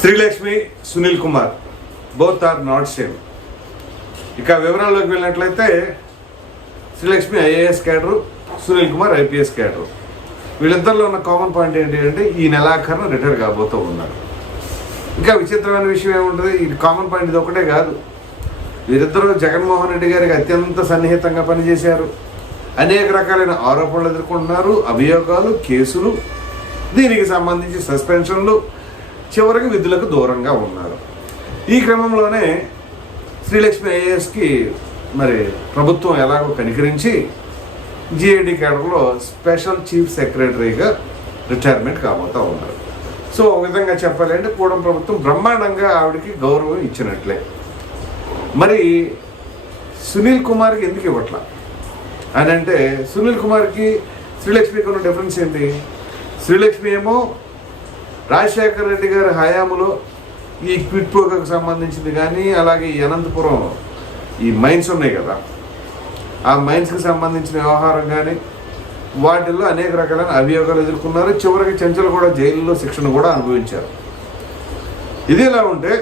Srilakshmi, Sunil Kumar both are not same. ఇక వివరాల్లోకి వెళ్ళినట్లయితే Srilakshmi IAS cadre, Sunil Kumar IPS cadre. వీళ్ళిద్దరిలో ఉన్న కామన్ పాయింట్ ఏంటి అంటే ఈ నెలాఖరున రిటైర్ కాబోతూ ఉన్నారు. ఇంకా విచిత్రమైన విషయం ఏముంటుంది, ఇది కామన్ పాయింట్ ఇది ఒకటే కాదు. వీరిద్దరూ జగన్మోహన్ రెడ్డి గారికి అత్యంత సన్నిహితంగా పనిచేశారు. అనేక రకాలైన ఆరోపణలు ఎదుర్కొంటున్నారు, అభియోగాలు, కేసులు, దీనికి సంబంధించి సస్పెన్షన్లు, చివరికి విధులకు దూరంగా ఉన్నారు. ఈ క్రమంలోనే శ్రీలక్ష్మి ఐఏఎస్కి మరి ప్రభుత్వం ఎలాగో కనికరించి జిఐడి క్యాడర్లో స్పెషల్ చీఫ్ సెక్రటరీగా రిటైర్మెంట్ కాబోతూ ఉన్నారు. సో ఒక విధంగా చెప్పాలి అంటే కూటమి ప్రభుత్వం బ్రహ్మాండంగా ఆవిడకి గౌరవం ఇచ్చినట్లే. మరి సునీల్ కుమార్కి ఎందుకు ఇవ్వట్లా అని అంటే, సునీల్ కుమార్కి శ్రీలక్ష్మికి ఉన్న డిఫరెన్స్ ఏంటి? శ్రీలక్ష్మి ఏమో రాజశేఖర రెడ్డి గారి హయాంలో ఈ క్విట్ ప్రోగ్రాకు సంబంధించింది కానీ, అలాగే ఈ అనంతపురం ఈ మైన్స్ ఉన్నాయి కదా, ఆ మైన్స్కి సంబంధించిన వ్యవహారం కానీ వాటిల్లో అనేక రకాలైన అభియోగాలు ఎదుర్కొన్నారు. చివరికి చెంచలు కూడా జైల్లో శిక్షణ కూడా అనుభవించారు. ఇది ఎలా ఉంటే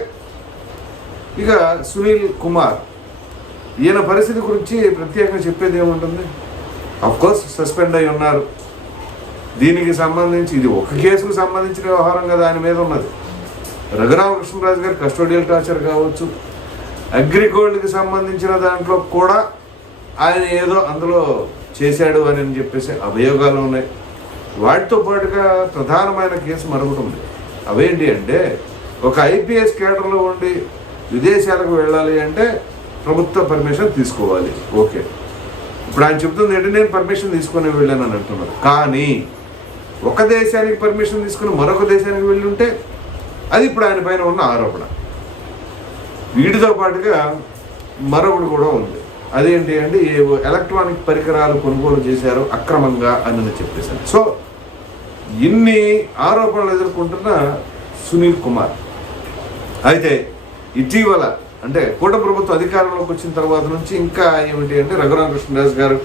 ఇక సునీల్ కుమార్ ఈయన పరిస్థితి గురించి ప్రత్యేకంగా చెప్పేది ఏముంటుంది? అఫ్కోర్స్ సస్పెండ్ అయి ఉన్నారు. దీనికి సంబంధించి ఇది ఒక కేసుకు సంబంధించిన వ్యవహారం కదా ఆయన మీద ఉన్నది. రఘురామకృష్ణరాజు గారి కస్టోడియల్ టార్చర్ కావచ్చు, అగ్రిగోల్డ్కి సంబంధించిన దాంట్లో కూడా ఆయన ఏదో అందులో చేశాడు అని చెప్పేసి అభియోగాలు ఉన్నాయి. వాటితో పాటుగా ప్రధానమైన కేసు మరొకటి ఉంది. అవేంటి అంటే, ఒక ఐపీఎస్ క్యాడర్లో ఉండి విదేశాలకు వెళ్ళాలి అంటే ప్రభుత్వ పర్మిషన్ తీసుకోవాలి. ఓకే, ఇప్పుడు ఆయన చెప్తుంది ఏంటి, నేను పర్మిషన్ తీసుకొని వెళ్ళాను అని అంటున్నారు. కానీ ఒక దేశానికి పర్మిషన్ తీసుకుని మరొక దేశానికి వెళ్ళి ఉంటే అది ఇప్పుడు ఆయన పైన ఉన్న ఆరోపణ. వీటితో పాటుగా మరొకటి కూడా ఉంది. అదేంటి అంటే, ఎలక్ట్రానిక్ పరికరాలు కొనుగోలు చేశారు అక్రమంగా అని చెప్పేశారు. సో ఇన్ని ఆరోపణలు ఎదుర్కొంటున్న సునీల్ కుమార్ అయితే ఇటీవల అంటే కూటమి ప్రభుత్వం అధికారంలోకి వచ్చిన తర్వాత నుంచి ఇంకా ఏమిటి అంటే, రఘురామకృష్ణరాజు గారు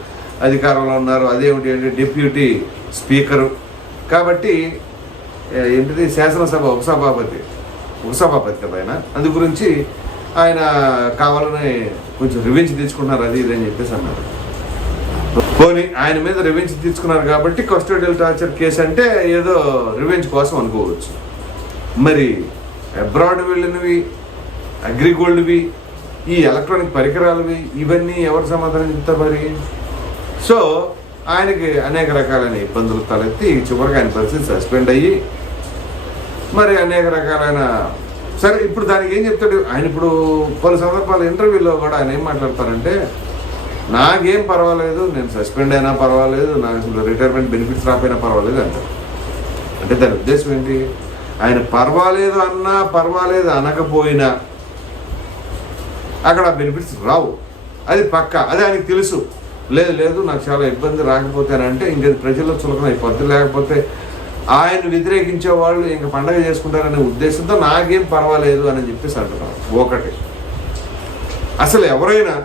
అధికారంలో ఉన్నారు. అదేమిటి అంటే డిప్యూటీ స్పీకరు కాబట్టి ఏంటిది శాసనసభ ఉపసభాపతి కదా ఆయన. అందు గురించి ఆయన కావాలని కొంచెం రివెంజ్ తెచ్చుకుంటున్నారు, అది ఇది అని చెప్పేసి అన్నారు. పోనీ ఆయన మీద రివెంజ్ తీసుకున్నారు కాబట్టి కస్టోడియల్ టార్చర్ కేసు అంటే ఏదో రివెంజ్ కోసం అనుకోవచ్చు. మరి అబ్రాడ్ వెళ్ళినవి, అగ్రిగోల్డ్వి, ఈ ఎలక్ట్రానిక్ పరికరాలవి, ఇవన్నీ ఎవరు సమాధానం చెప్తారు మరి? సో ఆయనకి అనేక రకాలైన ఇబ్బందులు తలెత్తి చివరికి ఆయన పరిస్థితి సస్పెండ్ అయ్యి మరి అనేక రకాలైన సరే ఇప్పుడు దానికి ఏం చెప్తాడు ఆయన? ఇప్పుడు పలు సందర్భాల ఇంటర్వ్యూలో కూడా ఆయన ఏం మాట్లాడతారంటే, నాకేం పర్వాలేదు, నేను సస్పెండ్ అయినా పర్వాలేదు, నాకు రిటైర్మెంట్ బెనిఫిట్స్ రాపోయినా పర్వాలేదు అంటారు. అంటే దాని ఉద్దేశం ఏంటి? ఆయన పర్వాలేదు అన్నా పర్వాలేదు అనకపోయినా అక్కడ బెనిఫిట్స్ రావు, అది పక్క, అది ఆయనకి తెలుసు. లేదు నాకు చాలా ఇబ్బంది రాకపోతేనంటే ఇంకేది ప్రజల్లో చులకన అయిపోద్ది, లేకపోతే ఆయన వ్యతిరేకించే వాళ్ళు ఇంక పండగ చేసుకుంటారనే ఉద్దేశంతో నాకేం పర్వాలేదు అని చెప్పేసి అంటున్నారు. ఒకటి, అసలు ఎవరైనా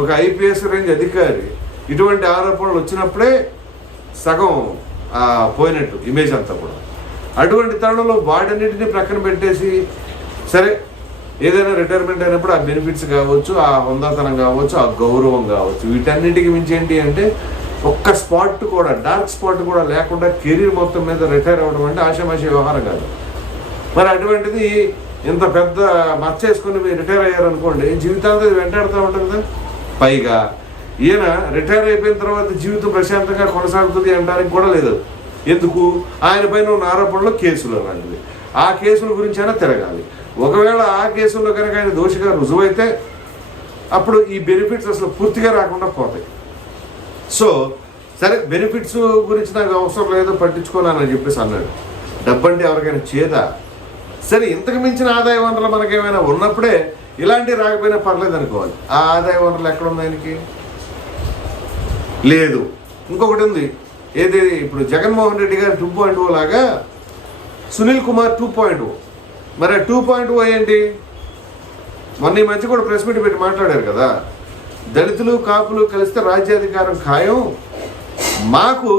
ఒక ఐపీఎస్ రేంజ్ అధికారి ఇటువంటి ఆరోపణలు వచ్చినప్పుడే సగం పోయినట్టు ఇమేజ్ అంతా కూడా. అటువంటి తరుణంలో వాటన్నిటిని ప్రక్కన పెట్టేసి సరే ఏదైనా రిటైర్మెంట్ అయినప్పుడు ఆ బెనిఫిట్స్ కావచ్చు, ఆ హుందాతనం కావచ్చు, ఆ గౌరవం కావచ్చు, వీటన్నిటికీ మించి ఏంటి అంటే ఒక్క స్పాట్ కూడా, డార్క్ స్పాట్ కూడా లేకుండా కెరీర్ మొత్తం మీద రిటైర్ అవ్వడం అంటే ఆషామాషి వ్యవహారం కాదు. మరి అటువంటిది ఇంత పెద్ద మచ్చ వేసుకుని మీరు రిటైర్ అయ్యారనుకోండి, జీవితాంతం వెంటాడుతూ ఉంటుంది కదా. పైగా ఈయన రిటైర్ అయిపోయిన తర్వాత జీవితం ప్రశాంతంగా కొనసాగుతుంది అనడానికి కూడా లేదు. ఎందుకు? ఆయన పైన ఉన్న ఆరోపణలో కేసులు అలాంటివి, ఆ కేసుల గురించి అయినా తిరగాలి. ఒకవేళ ఆ కేసుల్లో కనుక ఆయన దోషిగా రుజువైతే అప్పుడు ఈ బెనిఫిట్స్ అసలు పూర్తిగా రాకుండా పోతాయి. సో సరే బెనిఫిట్స్ గురించి నాకు అవసరం లేదు, పట్టించుకోవాలని చెప్పేసి అన్నాడు. డబ్బంటే ఎవరికైనా చేదా? సరే ఇంతకు మించిన ఆదాయ వనరులు మనకేమైనా ఉన్నప్పుడే ఇలాంటివి రాకపోయినా పర్లేదు అనుకోవాలి. ఆ ఆదాయ వనరులు ఎక్కడ ఉంది ఆయనకి? లేదు. ఇంకొకటి ఉంది, ఏది ఇప్పుడు జగన్మోహన్ రెడ్డి గారు 2.0 లాగా సునీల్ కుమార్ 2.0. మరి 2.0 ఏంటి? మొన్న ఈ మధ్య కూడా ప్రెస్ మీట్ పెట్టి మాట్లాడారు కదా, దళితులు కాపులు కలిస్తే రాజ్యాధికారం ఖాయం, మాకు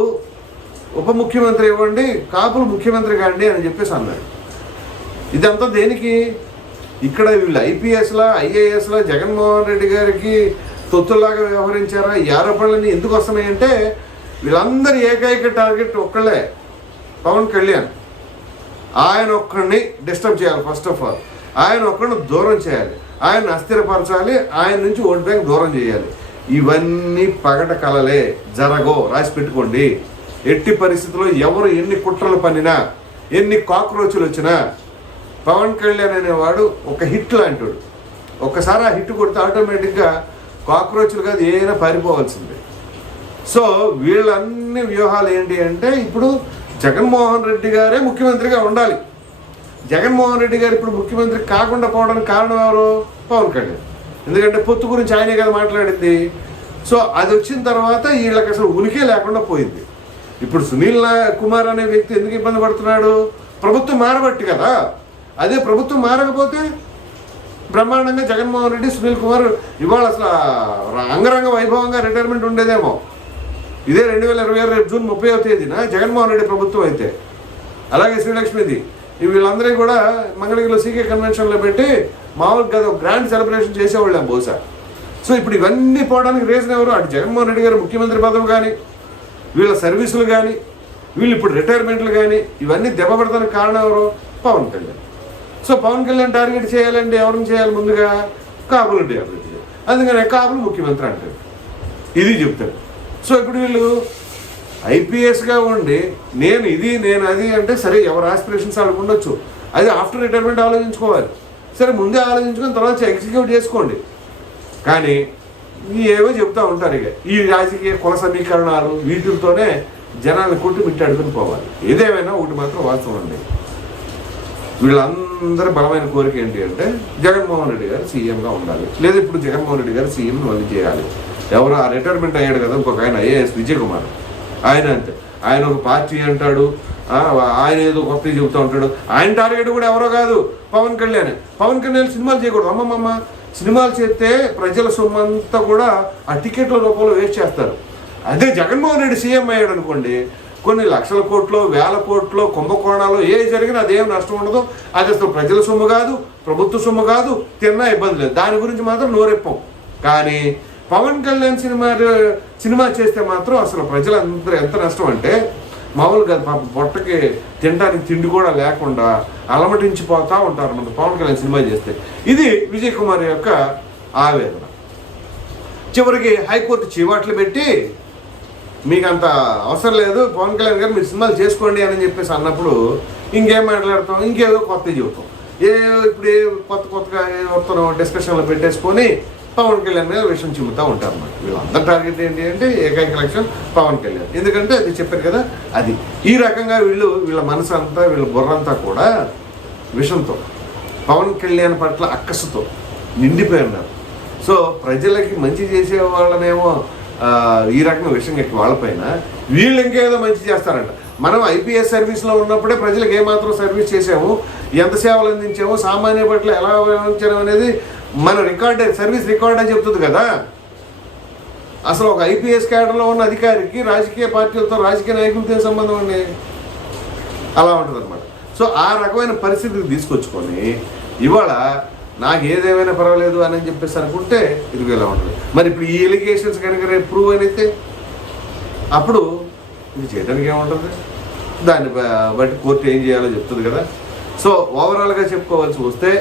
ఉప ముఖ్యమంత్రి ఇవ్వండి, కాపులు ముఖ్యమంత్రి కాండి అని చెప్పేసి అన్నాడు. ఇదంతా దేనికి? ఇక్కడ వీళ్ళు ఐపీఎస్లా ఐఏఎస్లా జగన్మోహన్ రెడ్డి గారికి తొత్తులాగా వ్యవహరించారా? ఈ ఆరోపణలన్నీ ఎందుకు వస్తున్నాయంటే వీళ్ళందరి ఏకైక టార్గెట్ ఒక్కళ్ళే, పవన్ కళ్యాణ్. ఆయన ఒక్కడిని డిస్టర్బ్ చేయాలి. ఫస్ట్ ఆఫ్ ఆల్ ఆయన ఒక్కడిని దూరం చేయాలి, ఆయన అస్థిరపరచాలి, ఆయన నుంచి ఓట్ బ్యాంక్ దూరం చేయాలి. ఇవన్నీ పగట కలలే, జరగో, రాసి పెట్టుకోండి. ఎట్టి పరిస్థితుల్లో ఎవరు ఎన్ని కుట్రలు పన్నినా, ఎన్ని కాక్రోచులు వచ్చినా పవన్ కళ్యాణ్ అనేవాడు ఒక హిట్ లాంటివాడు. ఒక్కసారి ఆ హిట్ కొడితే ఆటోమేటిక్గా కాక్రోచులు కాదు ఏదైనా పారిపోవాల్సిందే. సో వీళ్ళన్ని వ్యూహాలు ఏంటి అంటే ఇప్పుడు జగన్మోహన్ రెడ్డి గారే ముఖ్యమంత్రిగా ఉండాలి. జగన్మోహన్ రెడ్డి గారు ఇప్పుడు ముఖ్యమంత్రి కాకుండా పోవడానికి కారణం ఎవరు? పవన్ కళ్యాణ్. ఎందుకంటే పొత్తు గురించి ఆయనే కదా మాట్లాడింది. సో అది వచ్చిన తర్వాత వీళ్ళకి అసలు ఉనికే లేకుండా పోయింది. ఇప్పుడు సునీల్ కుమార్ అనే వ్యక్తి ఎందుకు ఇబ్బంది పడుతున్నాడు? ప్రభుత్వం మారబట్టి కదా. అదే ప్రభుత్వం మారకపోతే బ్రహ్మాండంగా జగన్మోహన్ రెడ్డి, సునీల్ కుమార్ ఇవాళ అసలు అంగరంగ వైభవంగా రిటైర్మెంట్ ఉండేదేమో. ఇదే 2026 రేపు జూన్ 30వ తేదీన జగన్మోహన్ రెడ్డి ప్రభుత్వం అయితే. అలాగే శ్రీలక్ష్మిది వీళ్ళందరినీ కూడా మంగళగిరిలో సీకే కన్వెన్షన్లో పెట్టి మామూలుగా కదా గ్రాండ్ సెలబ్రేషన్ చేసేవాళ్ళం బహుశా. సో ఇప్పుడు ఇవన్నీ పోవడానికి రీజన్ ఎవరు? అటు జగన్మోహన్ రెడ్డి గారు ముఖ్యమంత్రి పదవి కానీ, వీళ్ళ సర్వీసులు కానీ, వీళ్ళు ఇప్పుడు రిటైర్మెంట్లు కానీ ఇవన్నీ దెబ్బపడటానికి కారణం ఎవరు? పవన్ కళ్యాణ్. సో పవన్ కళ్యాణ్ టార్గెట్ చేయాలంటే ఎవరిని చేయాలి? ముందుగా కాపులు టార్గెట్ చేయాలి. అందుకని కాపులు ముఖ్యమంత్రి అంటారు, ఇది చెప్తారు. సో ఇప్పుడు వీళ్ళు ఐపీఎస్గా ఉండి నేను ఇది నేను అది అంటే సరే, ఎవరు ఆస్పిరేషన్స్ వాళ్ళకు ఉండొచ్చు. అది ఆఫ్టర్ రిటైర్మెంట్ ఆలోచించుకోవాలి. సరే ముందే ఆలోచించుకొని తర్వాత ఎగ్జిక్యూట్ చేసుకోండి. కానీ ఏవో చెప్తూ ఉంటారు. ఇక ఈ రాజకీయ కుల సమీకరణాలు వీటితోనే జనాన్ని కొట్టి మిట్టాడుకుని పోవాలి. ఏదేమైనా ఒకటి మాత్రం వాస్తవం అండి, వీళ్ళందరూ బలమైన కోరిక ఏంటి అంటే జగన్మోహన్ రెడ్డి గారు సీఎంగా ఉండాలి, లేదా ఇప్పుడు జగన్మోహన్ రెడ్డి గారు సీఎం మళ్ళీ చేయాలి. ఎవరు ఆ రిటైర్మెంట్ అయ్యాడు కదా ఇంకొక ఆయన, ఐఏఎస్ విజయ్ కుమార్, ఆయన అంతే. ఆయన ఒక పార్టీ అంటాడు, ఆయన ఏదో కొత్త చెబుతూ ఉంటాడు. ఆయన టార్గెట్ కూడా ఎవరో కాదు, పవన్ కళ్యాణ్. పవన్ కళ్యాణ్ సినిమాలు చేయకూడదు. అమ్మమ్మ సినిమాలు చేస్తే ప్రజల సొమ్మంతా కూడా ఆ టికెట్ల రూపంలో వేస్ట్ చేస్తారు. అదే జగన్మోహన్ రెడ్డి సీఎం అయ్యాడు అనుకోండి, కొన్ని లక్షల కోట్లు, వేల కోట్లు, కుంభకోణాలు ఏ జరిగినా అదేం నష్టం ఉండదు. అది అసలు ప్రజల సొమ్ము కాదు, ప్రభుత్వ సొమ్ము కాదు, తిన్నా ఇబ్బంది లేదు. దాని గురించి మాత్రం నోరెప్పం. కానీ పవన్ కళ్యాణ్ సినిమా చేస్తే మాత్రం అసలు ప్రజలందరూ ఎంత నష్టం అంటే మామూలుగా పాప పొట్టకి తినడానికి తిండి కూడా లేకుండా అలమటించిపోతూ ఉంటారు అన్నమాట పవన్ కళ్యాణ్ సినిమా చేస్తే. ఇది విజయ్ కుమార్ యొక్క ఆవేదన. చివరికి హైకోర్టు చీవాట్లు పెట్టి మీకు అంత అవసరం లేదు పవన్ కళ్యాణ్ గారు, మీరు సినిమాలు చేసుకోండి అని చెప్పేసి అన్నప్పుడు ఇంకేం మాట్లాడతాం, ఇంకేదో కొత్త చెబుతాం. ఇప్పుడు కొత్తగా వస్తున్న డిస్కషన్లో పెట్టేసుకొని పవన్ కళ్యాణ్ మీద విషయం చెబుతూ ఉంటారు అన్నమాట. వీళ్ళందరి టార్గెట్ ఏంటి అంటే ఏకైక లక్ష్యం పవన్ కళ్యాణ్. ఎందుకంటే అది చెప్పారు కదా, అది ఈ రకంగా వీళ్ళ మనసు అంతా, వీళ్ళ బుర్రంతా కూడా విషంతో, పవన్ కళ్యాణ్ పట్ల అక్కసుతో నిండిపోయి ఉన్నారు. సో ప్రజలకి మంచి చేసే వాళ్ళనేమో ఈ రకంగా విషయం ఎక్కి వాళ్ళపైన వీళ్ళు ఇంకేదో మంచి చేస్తారంట. మనం ఐపీఎస్ సర్వీస్లో ఉన్నప్పుడే ప్రజలకు ఏమాత్రం సర్వీస్ చేసాము, ఎంత సేవలు అందించాము, సామాన్య పట్ల ఎలా వ్యవహరించాము అనేది మన సర్వీస్ రికార్డ్ అని చెప్తుంది కదా. అసలు ఒక ఐపీఎస్ క్యాడర్లో ఉన్న అధికారికి రాజకీయ పార్టీలతో, రాజకీయ నాయకులతో సంబంధం అండి, అలా ఉంటుంది అనమాట. సో ఆ రకమైన పరిస్థితికి తీసుకొచ్చుకొని ఇవాళ నాకు ఏదేమైనా పర్వాలేదు అని చెప్పేసి అనుకుంటే ఇది ఇలా ఉంటుంది. మరి ఇప్పుడు ఈ ఎలిగేషన్స్ కనుక రేపు ప్రూవ్ అయితే అప్పుడు ఇది చేయడానికి ఏముంటుంది, దాన్ని బట్టి కోర్టు ఏం చేయాలో చెప్తుంది కదా. సో ఓవరాల్గా చెప్పుకోవాల్సి వస్తే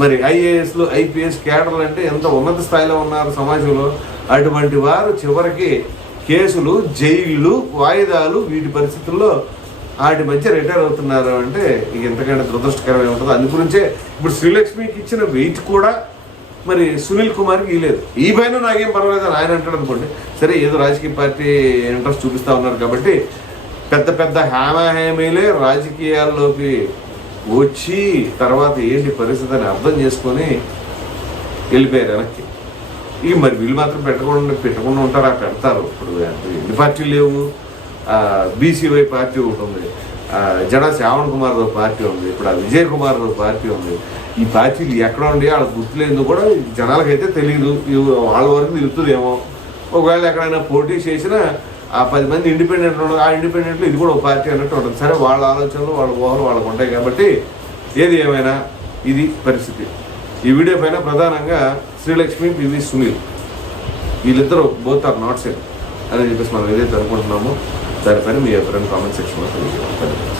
మరి ఐఏఎస్లు, ఐపీఎస్ క్యాడర్లు అంటే ఎంత ఉన్నత స్థాయిలో ఉన్నారు సమాజంలో. అటువంటి వారు చివరికి కేసులు, జైళ్ళు, వాయిదాలు, వీటి పరిస్థితుల్లో వాటి మధ్య రిటైర్ అవుతున్నారు అంటే ఇక ఎంతకంటే దురదృష్టకరమే ఉంటుంది. అందుగురించే ఇప్పుడు శ్రీలక్ష్మికి ఇచ్చిన వెయిట్ కూడా మరి సునీల్ కుమార్కి ఇవ్వలేదు. ఈ పైన నాకేం పర్వాలేదు అని ఆయన అంటాడు అనుకోండి. సరే ఏదో రాజకీయ పార్టీ ఇంట్రెస్ట్ చూపిస్తూ ఉన్నారు కాబట్టి పెద్ద పెద్ద హామీలే రాజకీయాల్లోకి వచ్చి తర్వాత ఏంటి పరిస్థితి అని అర్థం చేసుకొని వెళ్ళిపోయారు వెనక్కి. ఇక మరి వీళ్ళు మాత్రం పెట్టకుండా ఉంటారా? పెడతారు. ఇప్పుడు ఎన్ని పార్టీలు లేవు. బీసీవై పార్టీ ఒకటి ఉంది, జడా శ్రావణ్ కుమార్తో పార్టీ ఉంది, ఇప్పుడు విజయ్ కుమార్తో పార్టీ ఉంది. ఈ పార్టీలు ఎక్కడ ఉండి వాళ్ళ గుర్తులేదు కూడా జనాలకైతే తెలియదు. వాళ్ళ వరకు తెలుస్తుందేమో. ఒకవేళ ఎక్కడైనా పోటీ చేసినా ఆ 10 మంది ఇండిపెండెంట్ ఉండదు, ఆ ఇండిపెండెంట్లో ఇది కూడా ఒక పార్టీ అన్నట్టు ఉంటుంది. సరే వాళ్ళ ఆలోచనలు, వాళ్ళ ఊహలు వాళ్ళకు ఉంటాయి కాబట్టి ఏది ఏమైనా ఇది పరిస్థితి. ఈ వీడియో పైన ప్రధానంగా శ్రీలక్ష్మి, పివి సునీల్ వీళ్ళిద్దరూ బోత్ ఆర్ నాట్ సేమ్ అని చెప్పేసి మనం ఏదైతే అనుకుంటున్నామో దానిపైన మీ అభిప్రాయం కామెంట్ సెక్షన్లో తెలియజేయండి.